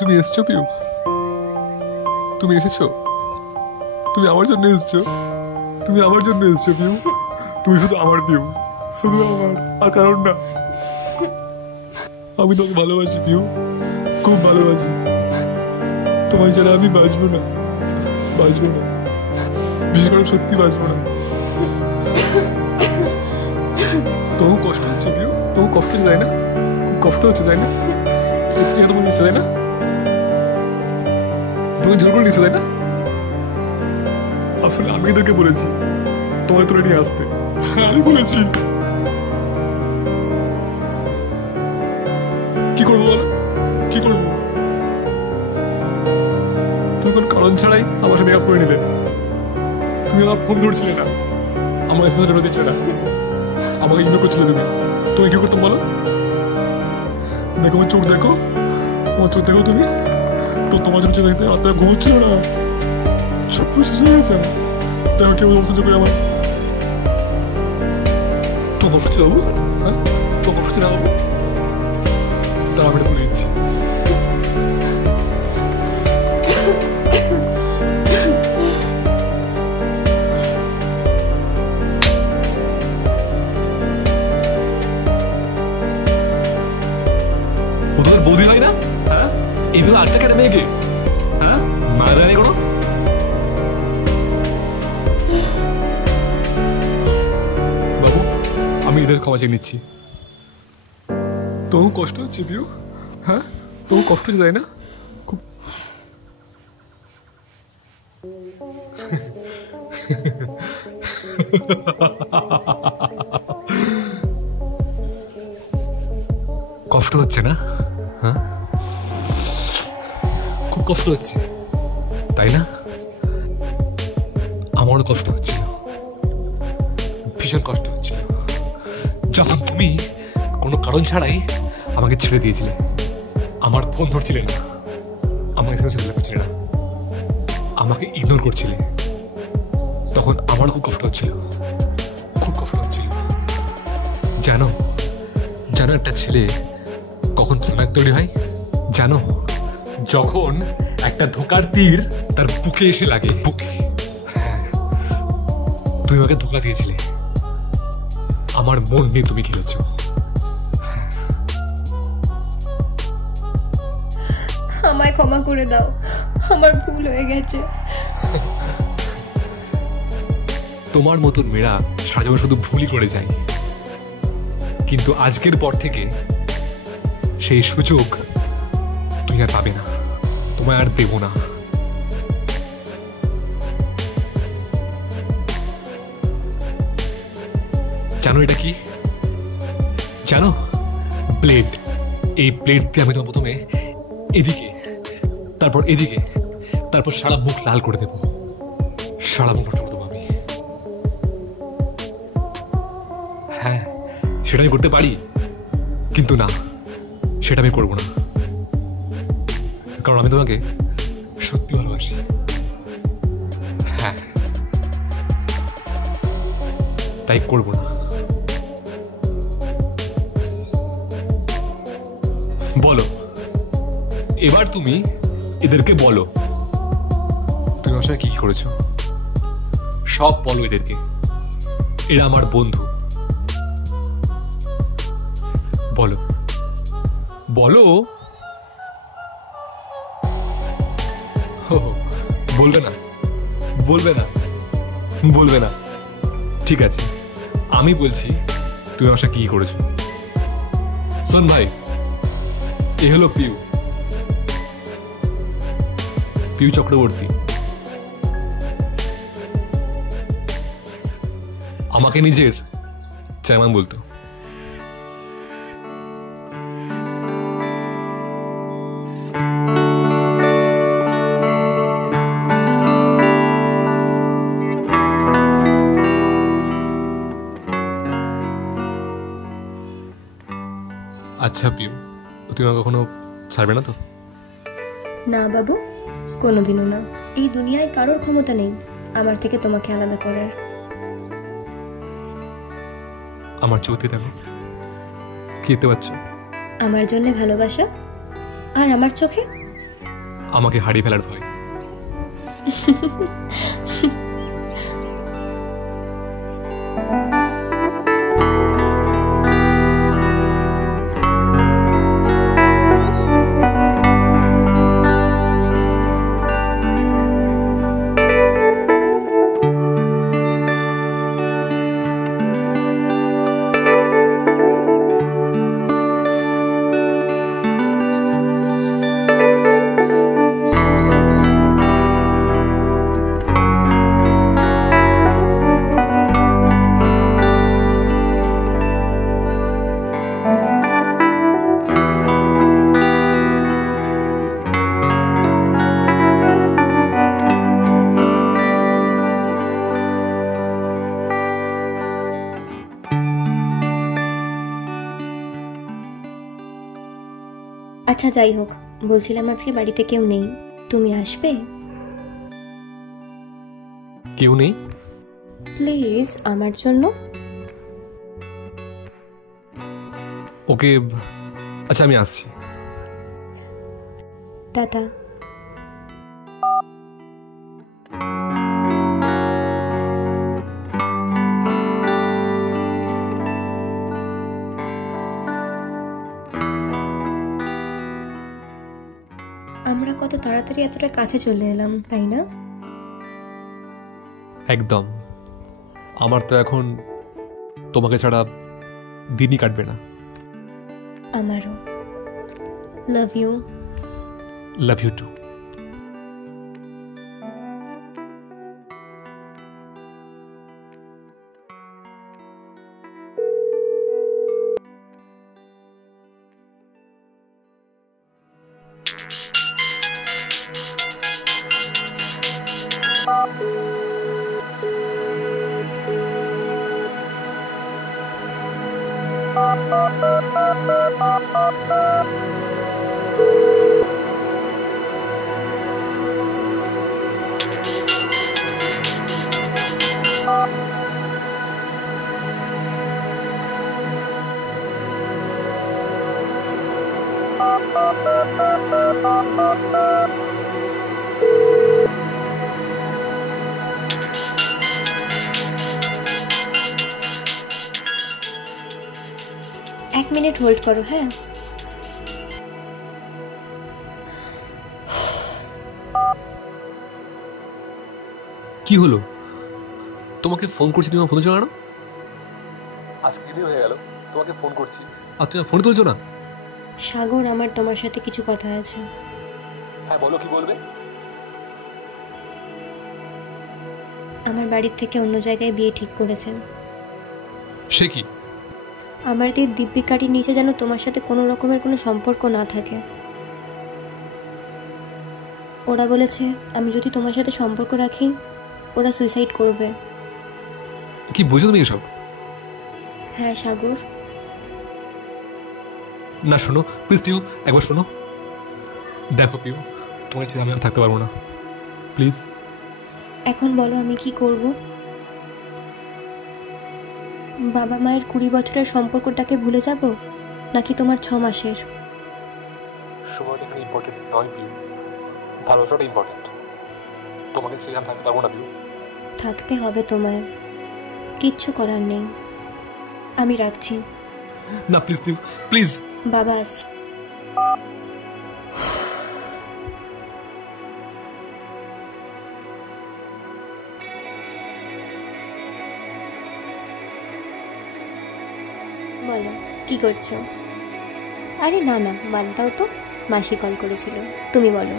তুমি এসছো পিউ? তুমি এসেছো? তুমি আমার জন্য এসছো? তুমি আমার জন্য এসছো পিউ? তুমি শুধু আমার পিউ, শুধু আমার, আর কারণ না। আমি তোমাকে ভালোবাসি পিউ, খুব ভালোবাসি। তোমার ছাড়া আমি বাঁচবো না, বাঁচবো না, বিশেষ করে সত্যি বাঁচবো না। তোমার কষ্ট হচ্ছে পিউ? তোমার কষ্ট হচ্ছে তাই না? খুব কষ্ট হচ্ছে তাই না? এটা তোমার নিচ্ছে তাই না? তুমি জোর করে নিচ্ছে তাই না? আসলে আমি এদেরকে বলেছি তোমায় তুলে নিয়ে আসতে। আমি বলেছি। কি করবো বলো, কি করবো? তুমি কোনো কারণ ছাড়াই আমার সাথে মেকআপ করে নিলে। তুমি আমার ফোন ধরছিলে না, আমার এসএমএস দিচ্ছে না, আমাকে ইগনোর করছিলে। তুমি কি করতাম বলো? দেখো আমার চোখ, দেখো আমার চোখ, দেখো তুমি। তো তোমার জন্য দেখতে আপনার ঘুমোচ্ছিল না, চোখ পুরো শেষ হয়ে গেছে। দেখো কেউ অবস্থা চোখে আমার। তো কষ্ট হচ্ছে বাবু? হ্যাঁ, তো কষ্ট হচ্ছে না বাবু? তারা আমি বলে দিচ্ছি। ও তোদের বৌদি হয় না? হ্যাঁ, এইভাবে আটটা কেটে মেয়েকে, হ্যাঁ মারা দেয়নি কোনো? বাবু আমি এদের ক্ষমা চেয়ে নিচ্ছি। তোমার কষ্ট হচ্ছে পিউ? হ্যাঁ, তোমার কষ্ট হচ্ছে তাই না? খুব কষ্ট হচ্ছে না? হ্যাঁ, খুব কষ্ট হচ্ছে তাই না? আমারও কষ্ট হচ্ছিল, ভীষণ কষ্ট হচ্ছিল যখন তুমি কোনো কারণ ছাড়াই আমাকে ছেড়ে দিয়েছিলে। আমার ফোন ধরছিলে না, আমাকে এসএমএস করছিলে না, আমাকে ইগনোর করছিলে। তখন আমারও খুব কষ্ট হচ্ছিল, খুব কষ্ট হচ্ছিল। জানো, জানো একটা ছেলে কখন খলনায়ক তৈরি হয়? জানো, যখন একটা ধোকার তীর তার বুকে এসে লাগে, বুকে। তুমি আমাকে ধোকা দিয়েছিলে, আমার মন নিয়ে তুমি খেলেছ। আমায় ক্ষমা করে দাও, আমার ভুল হয়ে গেছে। তোমার মতন মেয়েরা সারা জীবন শুধু ভুলই করে যায়, কিন্তু আজকের পর থেকে সেই সুযোগ তুমি আর পাবে না, তোমায় আর দেব না। জানো এটা কি? জানো, প্লেট। এই প্লেট দিয়ে আমি তোমার প্রথমে এদিকে, তারপর এদিকে, তারপর সারা মুখ লাল করে দেবো, সারা মুখ নষ্ট করে দেবো আমি। হ্যাঁ, সেটা আমি করতে পারি, কিন্তু না, সেটা আমি করবো না, কারণ আমি তোমাকে সত্যি ভালোবাসি। হ্যাঁ, তাই করবো না। বলো, এবার তুমি এদেরকে বলো তুমি আমার সাথে কি কি করেছো, সব বলো এদেরকে। এরা আমার বন্ধু, বলো বলো। বলবে না, বলবে না, বলবে না? ঠিক আছে, আমি বলছি তুমি আমার সাথে কি করেছো। শোন ভাই, এ হলো পিউ, পিউ চক্রবর্তী। আমাকে নিজের চেয়ারম্যান বলতো। আচ্ছা পিউ, তুমি আমাকে কখনো ছাড়বে না তো? না বাবু, কোনোদিনও না। এই দুনিয়ায় কারোর ক্ষমতা নেই আমার থেকে তোমাকে আলাদা করার। আমার চোখে দেখো, কি দেখতে পাচ্ছ? আমার জন্য ভালোবাসা, আর আমার চোখে আমাকে হারিয়ে ফেলার ভয়। আচ্ছা যাই হোক, বলছিলাম আজকে বাড়িতে কেউ নেই, তুমি আসবে? কেউ নেই? প্লিজ আমার জন্য। ওকে, আচ্ছা আমি আসছি। টাটা। আমরা কত তাড়াতাড়ি এতটা কাছে চলে এলাম, তাই না? একদম। আমার তো এখন তোমাকে ছাড়া দিনই কাটবে না। আমারও। Love you. Love you too. এক মিনিট হোল্ড করো, হ্যাঁ? কি হলো? তোমাকে ফোন করছি, তুমি ফোন তুলছো কেন? আজকে দিন হয়ে গেল তোমাকে ফোন করছি আর তুমি ফোন তুলছো না। সাগর, আমার তোমার সাথে কিছু কথা আছে। হ্যাঁ বলো, কি বলবে? আমার বাড়ির থেকে অন্য জায়গায় বিয়ে ঠিক করেছে। সে কি? আমার দিয়ে দীপিকাটির নিচে যেন তোমার সাথে কোনো রকমের কোনো সম্পর্ক না থাকে। ওরা বলেছে আমি যদি তোমার সাথে সম্পর্ক রাখি ওরা সুইসাইড করবে। কি বুঝো তুমি এসব? হ্যাঁ সাগর। না শোনো প্লিজ পিউ, একবার শোনো। দেখো পিউ, তোমার ছেলে আমি আর থাকতে পারবো না, প্লিজ। এখন বলো আমি কি করব? বাবা মায়ের 20 বছরের সম্পর্কটাকে ভুলে যাব, নাকি তোমার 6 মাসের? সময়টা এখানে ইম্পর্টেন্ট নয় পিউ, ভালোবাসাটা ইম্পর্টেন্ট। তোমাকে ছেলে আমি থাকতে পারবো না পিউ। থাকতে হবে তোমায়, কিচ্ছু করার নেই। আমি রাখছি। না প্লিজ পিউ, প্লিজ। বাবা আসছে। বলো কি করছো? আরে না না, বাদ দাও তো, মাসি কল করেছিল, তুমি বলো।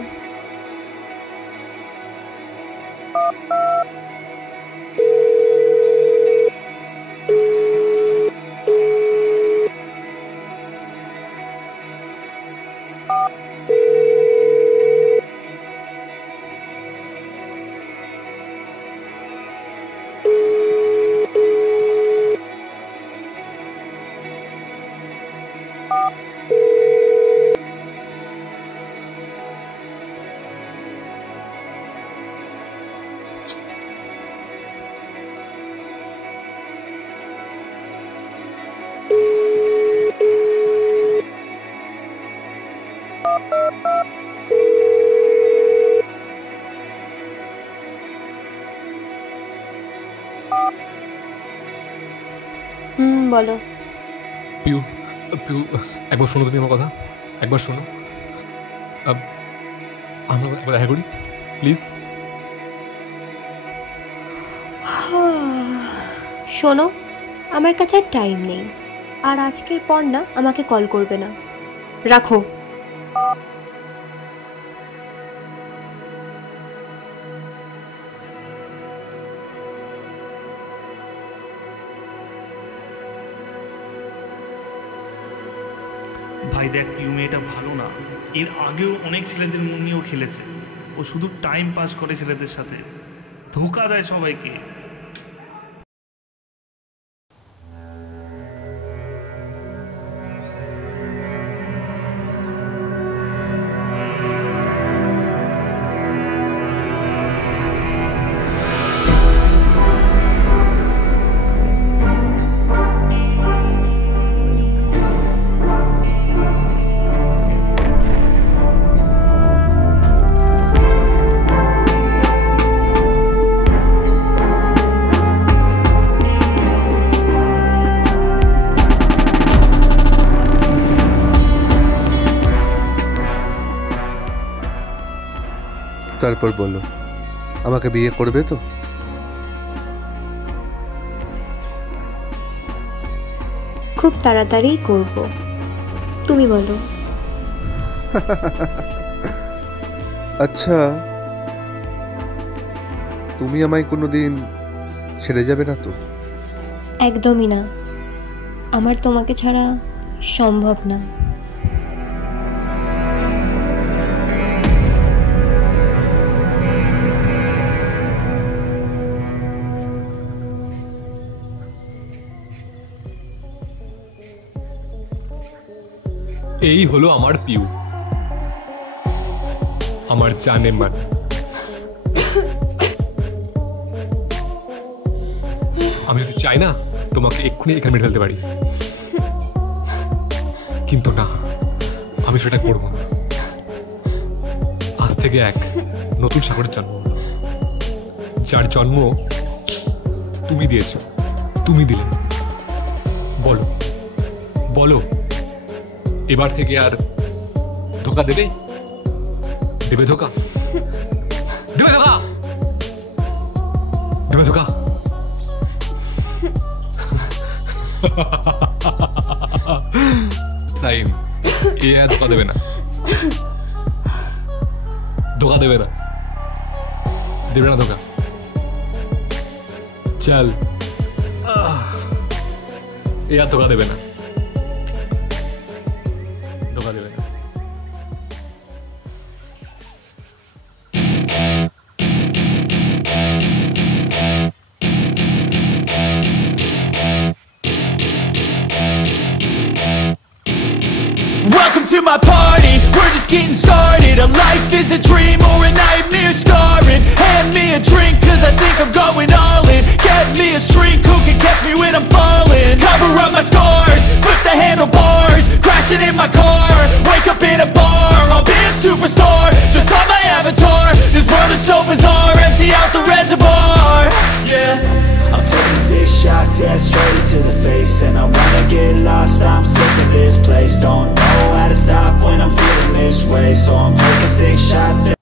বলো। পিউ পিউ একবার শোনো তুমি আমার কথা, একবার শোনো। আমরা একবার দেখা করি প্লিজ। শোনো, আমার কাছে আর টাইম নেই, আর আজকের পর না আমাকে কল করবে না, রাখো। ভাই দেখ, পিউ মেয়েটা ভালো না। এর আগেও অনেক ছেলেদের মন নিয়েও খেলেছে। ও শুধু টাইম পাস করে ছেলেদের সাথে, ধোঁকা দেয় সবাইকে। তারপর বলো, আমাকে বিয়ে করবে তো? খুব তাড়াতাড়ি করব, তুমি বলো। আচ্ছা, তুমি আমায় কোনোদিন ছেড়ে যাবে না তো? একদমই না, আমার তোমাকে ছাড়া সম্ভব না। এই হলো আমার পিউ, আমার জানে মান। আমি যদি চাই না তোমাকে এক্ষুনি এখানে মেরে ফেলতে পারি, কিন্তু না, আমি সেটা করবো না। আজ থেকে এক নতুন সাগরের জন্ম, যার জন্ম তুমি দিয়েছ, তুমি দিলে। বলো বলো, এবার থেকে আর ধোকা দেবে? দেবে ধোকা? দেবে ধোকা? দেবে ধোকা? সাইন, এ আর ধোকা দেবে না, ধোকা দেবে না, দেবে না ধোকা। চল, এ আর ধোকা দেবে না, ধোকা দেবে না। Welcome to my party, we're just getting started. A life is a dream or a nightmare scarring. Hand me a drink cause I think I'm going all in. Get me a shrink who can catch me when I'm falling. Cover up my scars, flip the handlebars, crashing in my car, wake up in a bar. I'll be a superstar, just on my avatar. This world is so bizarre, empty out the reservoir. Yeah, I'm taking 6 shots, yeah, straight to the face. And I wanna get lost, I'm sick of this place. Don't know how to stop when I'm feeling this way, so I'm taking 6 shots.